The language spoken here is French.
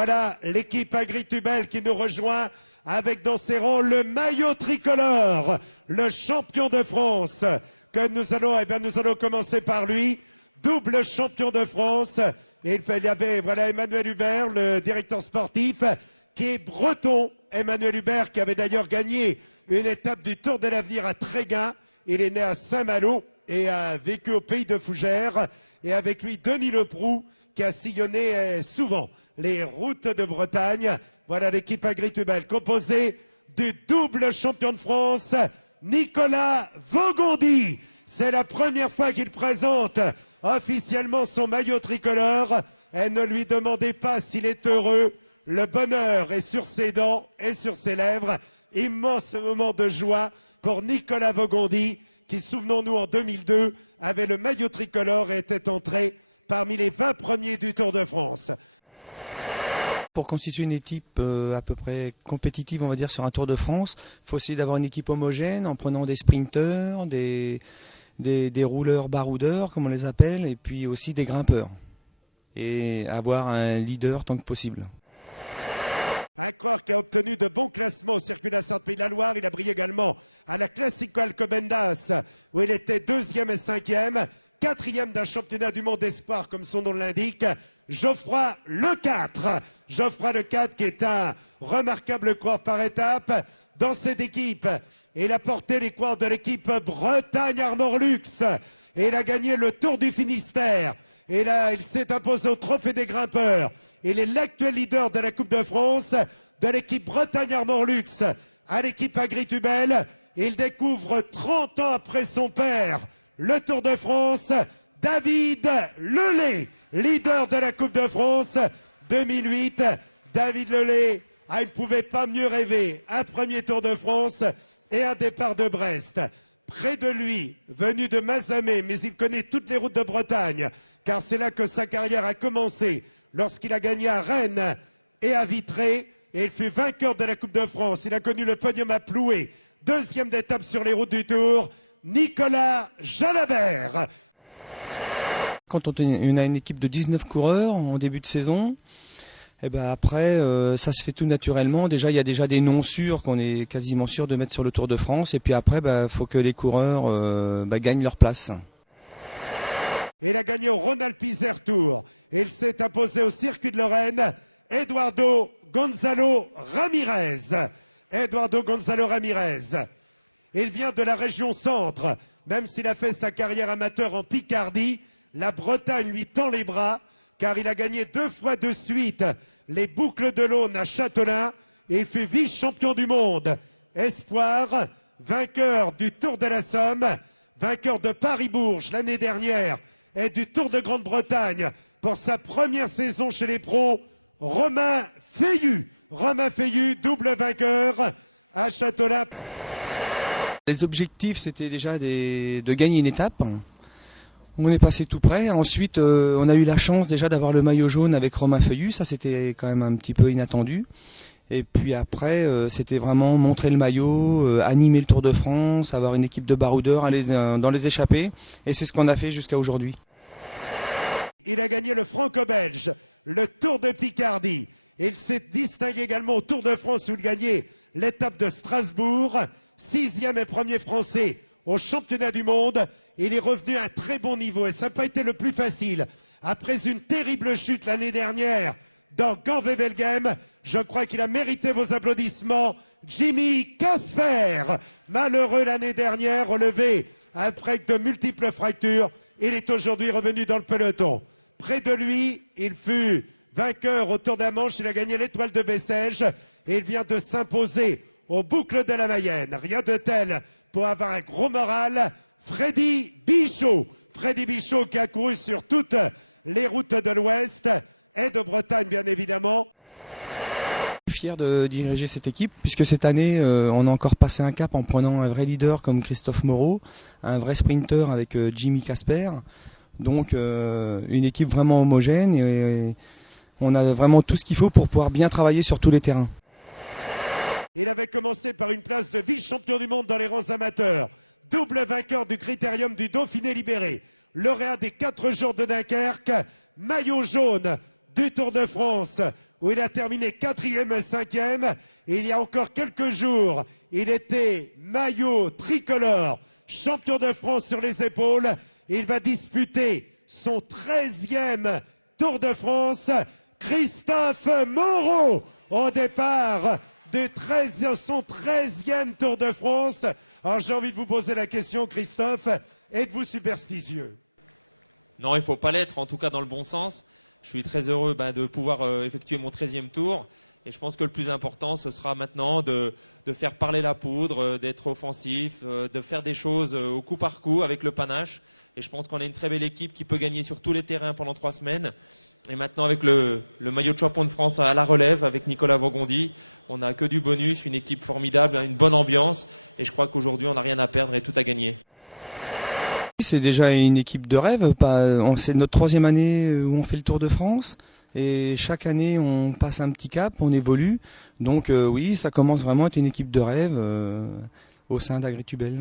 Voilà l'équipe Agritubel qui nous rejoint avec dans ses rangs le maillot tricolore, le champion de France. Que nous allons commencer par lui, double champion de France. Et il y avait voilà Emmanuel Hubert, le directeur sportif, qui est breton. Emmanuel Hubert qui avait d'ailleurs gagné une étape du Tour de l'Avenir à Tréguin. Il est né à Saint-Malo et a vécu au pays de Fougères. Et avec lui, Denis Leproux, qui a sillonné souvent les routes de Bretagne. Voilà l'équipe Agritubel, composée du double champion de France, Nicolas Vaugondy. C'est la première fois qu'il présente officiellement son maillot tricolore. Et ne lui demandez pas s'il est heureux. Le bonheur est sur ses dents et sur ses lèvres. Immense moment de joie pour Nicolas Vaugondy, qui, souvenons-nous, en 2002, avait le maillot tricolore et était entré parmi les 20 premiers du Tour de France. Pour constituer une équipe à peu près compétitive, on va dire, sur un Tour de France, il faut essayer d'avoir une équipe homogène en prenant des sprinteurs, des rouleurs baroudeurs, comme on les appelle, et puis aussi des grimpeurs. Et avoir un leader tant que possible. Un coureur qui a obtenu de bons classements au circuit de la Sarthe-Pays-de-la-Loire. Il a brillé également à la Classico Alcobendas, où il était 2e et 5e. 4e d'un championnat du monde espoir, comme son nom l'indique, Geoffroy Lecâtre. Geoffroy Lecâtre qui est un remarquable coureur par étape. Dans cette équipe, il a porté les coureurs de l'équipe Bretagne Armor Luxe. Et il a gagné le Tour du Finistère. Et là, il s'est imposé au Trophée des grimpeurs. Il est l'actuel leader de la Coupe de France, de l'équipe Bretagne Armor Luxe à l'équipe Agritubel. Il découvre 30 ans après son père le Tour de France, David Lelay, leader de la Coupe de France 2008. David Lelay, il ne pouvait pas mieux rêver. Un premier Tour de France et un départ de Brest. Près de lui, venu de Mazamet, mais il connaît toutes les routes de Bretagne, car c'est là que sa carrière a commencé, lorsqu'il a gagné à Rennes et à Vitré, et il fut vainqueur de la Coupe de France. Il a connu le podium à Ploué, 2e d'étape sur les routes du Tour, Nicolas Jalabert. Quand on a une équipe de 19 coureurs en début de saison, et ben après ça se fait tout naturellement. Déjà il y a déjà des noms sûrs qu'on est quasiment sûr de mettre sur le Tour de France, et puis après faut que les coureurs gagnent leur place. Il a gagné au Rhône-Alpes Isère Tour. Il s'est imposé au circuit de Lorraine, Eduardo Gonzalo Ramirez. Eduardo Gonzalo Ramirez. Il vient de la région centre. Même s'il a fait sa carrière amateur en Picardie, la Bretagne lui tend les bras, car il a gagné 2 fois de suite les boucles de l'Aune à Châtelain, et il fut vice-champion du monde. Espoir, vainqueur du Tour de la Somme, vainqueur de Paris-Bourges l'année dernière, et du Tour de Grande-Bretagne pour sa première saison chez les pros, Romain Feillu. Romain Feillu, double vainqueur à Châtelain. Les objectifs, c'était déjà de gagner une étape. On est passé tout près. Ensuite, on a eu la chance déjà d'avoir le maillot jaune avec Romain Feillu. Ça, c'était quand même un petit peu inattendu. Et puis après, c'était vraiment montrer le maillot, animer le Tour de France, avoir une équipe de baroudeurs, aller dans les échappées. Et c'est ce qu'on a fait jusqu'à aujourd'hui. Il a gagné le franco-belge, le Tour de Picardie. Il s'est distingué également au Tour de France où il gagnait l'étape de Strasbourg. 6e et 1er français au championnat du monde. Il est revenu à un très bon niveau et ça n'a pas été le plus facile. Après une terrible chute l'année dernière dans Gand-Wevelgem, je crois qu'il a mérité vos applaudissements. Jimmy Casper, malheureux l'année dernière, relevé après de multiples fractures. Il est aujourd'hui revenu dans le peloton. Près de lui, il fut vainqueur au Tour de la Manche. Il a gagné l'Étoile de Bessèges et il vient de s'imposer aux boucles de la Mayenne. Rien de tel pour avoir un gros moral. Freddy Bichot. Freddy Bichot qui a couru sur toutes les routes de l'Ouest et de Bretagne, bien évidemment. Je suis fier de diriger cette équipe, puisque cette année, on a encore passé un cap en prenant un vrai leader comme Christophe Moreau, un vrai sprinter avec Jimmy Casper. Donc, une équipe vraiment homogène et on a vraiment tout ce qu'il faut pour pouvoir bien travailler sur tous les terrains. Il avait commencé par une place de vice-champion du monde dans les rangs amateurs. Double vainqueur du Critérium du Dauphiné Libéré. Lauréat des 4 jours de Dunkerque. Maillot jaune du Tour de France où il a terminé 4e et 5e. Et il y a encore quelques jours, il était maillot tricolore, champion de France sur les épaules. Il va disputer son 13e Tour de France. Christophe Moreau au départ de son 13e Tour de France. Alors j'ai envie de vous poser la question, Christophe, êtes-vous superstitieux? Non, il ne faut pas l'être, en tout cas dans le bon sens. Je suis très heureux de pouvoir effectuer mon 13e tour. Et je pense que le plus important, ce sera maintenant de faire parler la poudre, d'être offensif, de faire des choses au coup par coup avec le panache. Et je pense qu'on a une très belle équipe qui peut gagner sur tous les terrains pendant 3 semaines. Et maintenant, avec le maillot de champion de France à la relève, avec Nicolas Vaugondi, on n'a que du bonus, une équipe formidable, une bonne ambiance. Et je crois qu'aujourd'hui, on n'a rien à perdre et tout à gagner. C'est déjà une équipe de rêve. C'est notre 3e année où on fait le Tour de France. Et chaque année, on passe un petit cap, on évolue. Donc oui, ça commence vraiment à être une équipe de rêve au sein d'Agritubel.